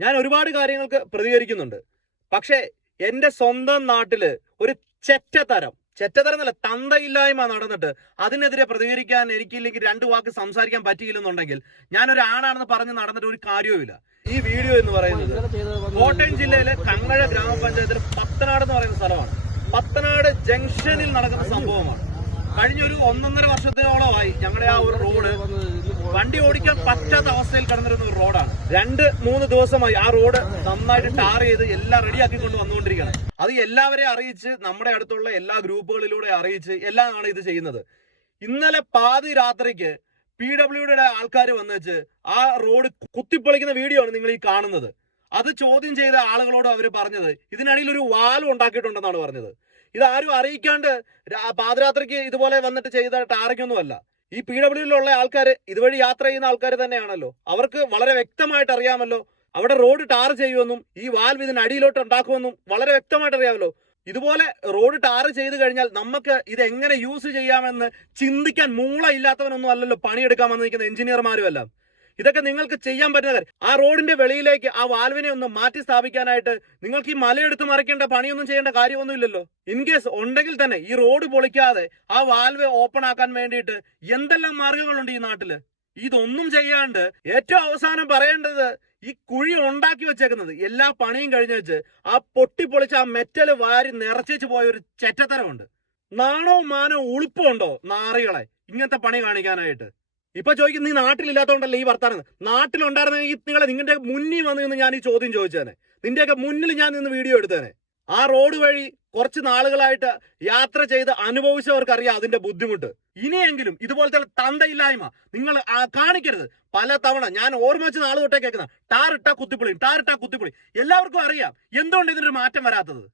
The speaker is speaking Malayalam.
ഞാൻ ഒരുപാട് കാര്യങ്ങൾക്ക് പ്രതികരിക്കുന്നുണ്ട്. പക്ഷേ എന്റെ സ്വന്തം നാട്ടിൽ ഒരു ചെറ്റത്തരം ചെറ്റത്തരം എന്നല്ല തന്തയില്ലായ്മ നടന്നിട്ട് അതിനെതിരെ പ്രതികരിക്കാൻ എനിക്കില്ലെങ്കിൽ രണ്ട് വാക്ക് സംസാരിക്കാൻ പറ്റിയില്ലെന്നുണ്ടെങ്കിൽ ഒരു ആണാണെന്ന് പറഞ്ഞ് നടന്നിട്ട് ഒരു കാര്യവുമില്ല. ഈ വീഡിയോ എന്ന് പറയുന്നത് കോട്ടയം ജില്ലയിലെ കങ്ങഴ ഗ്രാമപഞ്ചായത്തിൽ പത്തനാട് എന്ന് പറയുന്ന സ്ഥലമാണ്. പത്തനാട് ജംഗ്ഷനിൽ നടക്കുന്ന സംഭവമാണ്. കഴിഞ്ഞ ഒരു ഒന്നൊന്നര വർഷത്തോളമായി ഞങ്ങളുടെ ആ ഒരു റോഡ് വണ്ടി ഓടിക്കാൻ പറ്റാത്ത അവസ്ഥയിൽ കിടന്നിരുന്ന ഒരു റോഡാണ്. രണ്ട് മൂന്ന് ദിവസമായി ആ റോഡ് നന്നായിട്ട് ടാർ ചെയ്ത് എല്ലാം റെഡിയാക്കി കൊണ്ട് വന്നുകൊണ്ടിരിക്കുകയാണ്. അത് എല്ലാവരെയും അറിയിച്ച് നമ്മുടെ അടുത്തുള്ള എല്ലാ ഗ്രൂപ്പുകളിലൂടെ അറിയിച്ച് എല്ലാമാണ് ഇത് ചെയ്യുന്നത്. ഇന്നലെ പാതി രാത്രിക്ക് പി ഡബ്ല്യുഡിയുടെ ആൾക്കാർ വന്നുവെച്ച് ആ റോഡ് കുത്തിപ്പൊളിക്കുന്ന വീഡിയോ ആണ് നിങ്ങൾ ഈ കാണുന്നത്. അത് ചോദ്യം ചെയ്ത ആളുകളോട് അവർ പറഞ്ഞത് ഇതിനിടയിൽ ഒരു വാലും ഉണ്ടാക്കിയിട്ടുണ്ടെന്നാണ് പറഞ്ഞത്. ഇത് ആരും അറിയിക്കാണ്ട് പാതിരാത്രിക്ക് ഇതുപോലെ വന്നിട്ട് ചെയ്ത ടാറിക്കൊന്നുമല്ല. ഈ പി ഡബ്ല്യൂയിലുള്ള ആൾക്കാർ ഇതുവഴി യാത്ര ചെയ്യുന്ന ആൾക്കാർ തന്നെയാണല്ലോ. അവർക്ക് വളരെ വ്യക്തമായിട്ട് അറിയാമല്ലോ. അവിടെ റോഡ് ടാർ ചെയ്യുമെന്നും ഈ വാൽവ് ഇതിനടിയിലോട്ട് ഉണ്ടാക്കുമെന്നും വളരെ വ്യക്തമായിട്ട് അറിയാമല്ലോ. ഇതുപോലെ റോഡ് ടാർ ചെയ്ത് കഴിഞ്ഞാൽ നമുക്ക് ഇത് എങ്ങനെ യൂസ് ചെയ്യാമെന്ന് ചിന്തിക്കാൻ മൂള ഇല്ലാത്തവനൊന്നും അല്ലല്ലോ പണിയെടുക്കാൻ വന്നിരിക്കുന്ന എഞ്ചിനീയർമാരും എല്ലാം. ഇതൊക്കെ നിങ്ങൾക്ക് ചെയ്യാൻ പറ്റുന്ന കാര്യം. ആ റോഡിന്റെ വെളിയിലേക്ക് ആ വാൽവിനെ ഒന്ന് മാറ്റി സ്ഥാപിക്കാനായിട്ട് നിങ്ങൾക്ക് ഈ മലയെടുത്ത് മറിക്കേണ്ട പണിയൊന്നും ചെയ്യേണ്ട കാര്യമൊന്നുമില്ലല്ലോ. ഇൻ കേസ് ഉണ്ടെങ്കിൽ തന്നെ ഈ റോഡ് പൊളിക്കാതെ ആ വാൽവ് ഓപ്പൺ ആക്കാൻ വേണ്ടിയിട്ട് എന്തെല്ലാം മാർഗങ്ങളുണ്ട് ഈ നാട്ടിൽ? ഇതൊന്നും ചെയ്യാണ്ട് ഏറ്റവും അവസാനം പറയേണ്ടത് ഈ കുഴി ഉണ്ടാക്കി വെച്ചേക്കുന്നത് എല്ലാ പണിയും കഴിഞ്ഞ് വെച്ച് ആ പൊട്ടിപ്പൊളിച്ച് ആ മെറ്റൽ വാരി നിറച്ചു പോയ ഒരു ചെറ്റത്തരമുണ്ട്. നാണോ മാനോ ഉളുപ്പുണ്ടോ നാറികളെ? ഇങ്ങനത്തെ പണി കാണിക്കാനായിട്ട്. ഇപ്പൊ ചോദിക്കും നീ നാട്ടിലില്ലാത്തോണ്ടല്ലേ ഈ വർത്താനം? നാട്ടിലുണ്ടായിരുന്ന ഈ നിങ്ങളെ നിങ്ങളുടെ മുന്നിൽ വന്ന് നിന്ന് ഞാൻ ഈ ചോദ്യം ചോദിച്ചേനെ. നിന്റെയൊക്കെ മുന്നിൽ ഞാൻ നിന്ന് വീഡിയോ എടുത്തേനെ. ആ റോഡ് വഴി കുറച്ച് നാളുകളായിട്ട് യാത്ര ചെയ്ത് അനുഭവിച്ചവർക്ക് അറിയാം അതിന്റെ ബുദ്ധിമുട്ട്. ഇനിയെങ്കിലും ഇതുപോലത്തെ തന്തയില്ലായ്മ നിങ്ങൾ കാണിക്കരുത്. പല തവണ ഞാൻ ഓർമ്മിച്ച് നാളെ തൊട്ടേ കേൾക്കുന്ന ടാറിട്ടാ കുത്തിപ്പൊളി ഇട്ടാ കുത്തിപ്പൊളി. എല്ലാവർക്കും അറിയാം എന്തുകൊണ്ട് ഇതിനൊരു മാറ്റം വരാത്തത്?